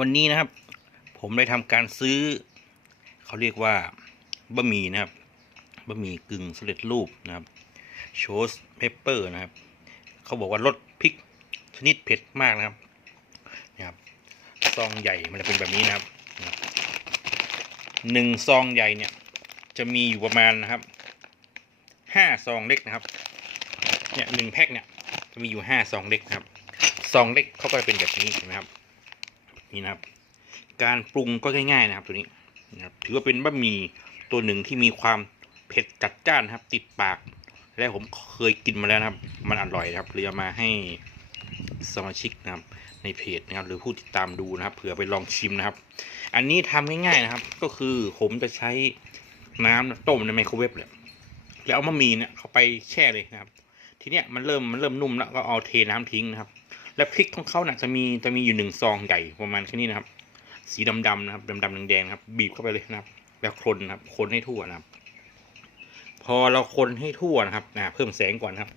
วันนี้นะครับ ผมได้ทำการซื้อ เขาเรียกว่าบะหมี่นะครับบะหมี่กึ่งสำเร็จรูปนะครับโชสเพปเปอร์นะครับ เขาบอกว่าลดพริกชนิดเผ็ดมากนะครับนะครับซองใหญ่มันจะเป็นแบบนี้นะครับนะครับหนึ่งซองใหญ่เนี่ย จะมีอยู่ประมาณนะครับห้าซองเล็กนะครับเนี่ยหนึ่งแพ็คเนี่ยจะมีอยู่ห้าซองเล็กนะครับซองเล็กเขาก็จะเป็นแบบนี้เห็นไหมครับ นี่นะครับ การปรุงก็ง่ายๆนะครับตัวนี้นะครับถือว่าเป็นบะหมี่ตัวหนึ่งที่มีความเผ็ดจัดจ้านครับ ติดปาก และผมเคยกินมาแล้วนะครับ มันอร่อยนะครับเลยเอามาให้สมาชิกนะครับในเพจนะครับ หรือผู้ติดตามดูนะครับเผื่อไปลองชิมนะครับ อันนี้ทำง่ายๆนะครับ ก็คือผมจะใช้น้ำต้มในไมโครเวฟเลยแล้วเอามะหมี่เนี่ยเข้าไปแช่เลยนะครับ ทีเนี้ยมันเริ่มมันเริ่มนุ่มแล้วก็เอาเทน้ำทิ้งนะครับ และพริกของเขาน่ะจะมีจะมีอยู่หนึ่งซองใหญ่ประมาณแค่นี้นะครับ สีดำๆนะครับดำๆแดงๆครับ บีบเข้าไปเลยนะครับ แล้วคนนะครับคนให้ทั่วนะครับ พอเราคนให้ทั่วนะครับนะเพิ่มแสงก่อนนะครับ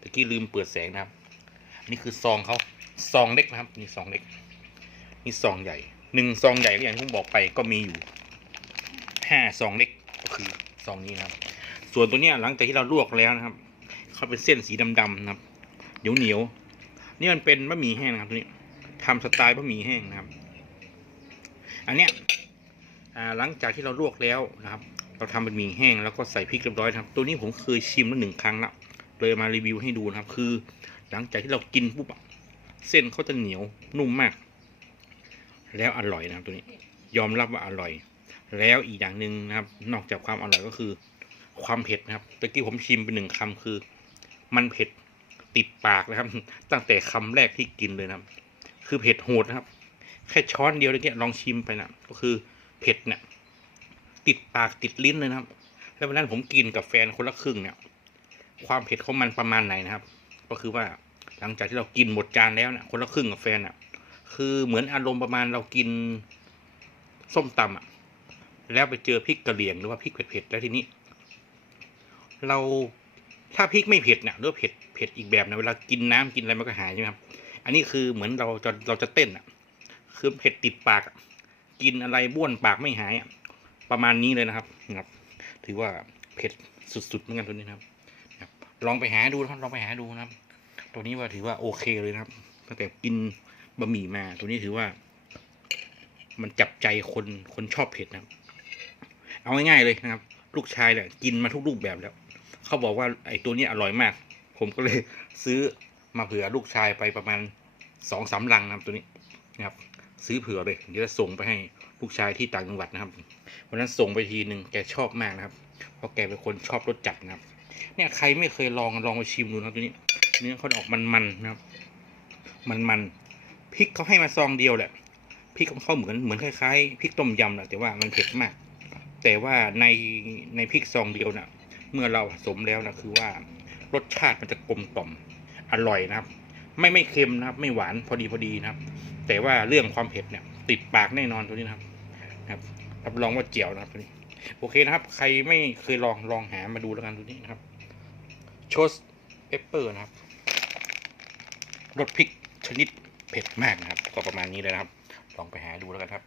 ตะกี้ลืมเปิดแสงนะครับนี่คือซองเขาซองเล็กนะครับนี่ซองเล็กนี่ซองใหญ่หนึ่งซองใหญ่ก็อย่างที่ผมบอกไปก็มีอยู่ห้าซองเล็กก็คือซองนี้นะครับ ส่วนตัวเนี้ยหลังจากที่เราลวกแล้วนะครับเขาเป็นเส้นสีดำๆนะครับเหนียวเหนียว นี่มันเป็นบะหมี่แห้งนะครับตัวนี้ทำสไตล์บะหมี่แห้งนะครับ อันเนี้ยหลังจากที่เราลวกแล้วนะครับ เราทำเป็นหมี่แห้งแล้วก็ใส่พริกเรียบร้อยครับ ตัวนี้ผมเคยชิมแล้วหนึ่งครั้งแล้วเลยมารีวิวให้ดูนะครับ คือ หลังจากที่เรากินปุ๊บเส้นเขาจะเหนียวนุ่มมาก แล้วอร่อยนะครับตัวนี้ ยอมรับว่าอร่อย แล้วอีกอย่างหนึ่งนะครับ นอกจากความอร่อยก็คือ ความเผ็ดนะครับตะกี้ผมชิมไปหนึ่งคำคือ มันเผ็ด ติดปากนะครับ ตั้งแต่คำแรกที่กินเลยนะครับ คือเผ็ดโหดนะครับ แค่ช้อนเดียวเลยเนี่ยลองชิมไปนะก็คือเผ็ดเนี่ยติดปากติดลิ้นเลยนะครับ แล้ววันนั้นผมกินกับแฟนคนละครึ่งเนี่ย ความเผ็ดของมันประมาณไหนนะครับ ก็คือว่าหลังจากที่เรากินหมดจานแล้วเนี่ยคนละครึ่งกับแฟนอะคือเหมือนอารมณ์ประมาณเรากินส้มตำอะแล้วไปเจอพริกกระเหรี่ยงหรือว่าพริกเผ็ดๆแล้วทีนี้ เราถ้าพริกไม่เผ็ดเนี่ยหรือว่าเผ็ด ผ็ดอีกแบบนะเวลากินน้ำกินอะไรมันก็หายใช่ไหมครับ อันนี้คือเหมือนเราจะเราจะเต้นอะ คือเผ็ดติดปากกินอะไรบ้วนปากไม่หายประมาณนี้เลยนะครับนะครับ ถือว่าเผ็ดสุดๆเหมือนกันตัวนี้นะครับ ลองไปหาดูนะครับลองไปหาดูนะครับ ตัวนี้ว่าถือว่าโอเคเลยนะครับตั้งแต่กินบะหมี่มา ตัวนี้ถือว่า มันจับใจคนคนชอบเผ็ดนะครับ เอาง่ายๆเลยนะครับ ลูกชายเนี่ยกินมาทุกรูปแบบแล้ว เขาบอกว่าไอ้ตัวนี้อร่อยมาก ผมก็เลยซื้อมาเผื่อลูกชายไปประมาณสองสามลังนะครับตัวนี้นะครับ ซื้อเผื่อเลยเดี๋ยวจะส่งไปให้ลูกชายที่ต่างจังหวัดนะครับวันนั้นส่งไปทีหนึ่งแกชอบมากนะครับ เพราะแกเป็นคนชอบรสจัดนะครับ เนี่ยใครไม่เคยลองลองมาชิมดูนะครับตัวนี้ เนื้อเขาออกมันๆนะครับ มันๆพริกเขาให้มาซองเดียวแหละพริกของเขาเหมือนเหมือนคล้ายๆพริกต้มยำแหละแต่ว่ามันเผ็ดมาก แต่ว่าในในพริกซองเดียวน่ะ เมื่อเราผสมแล้วนะคือว่า รสชาติมันจะกลมกล่อมอร่อยนะครับ ไม่ไม่เค็มนะครับ ไม่หวานพอดีพอดีนะครับ แต่ว่าเรื่องความเผ็ดเนี่ย ติดปากแน่นอนตัวนี้นะครับครับรับรองว่าเจียวนะครับตัวนี้ โอเคนะครับ ใครไม่เคยลองลองหามาดูแล้วกันตัวนี้นะครับโชสเปปเปอร์นะครับรสพริกชนิดเผ็ดมากนะครับ ก็ประมาณนี้เลยนะครับ ลองไปหาดูแล้วกันครับ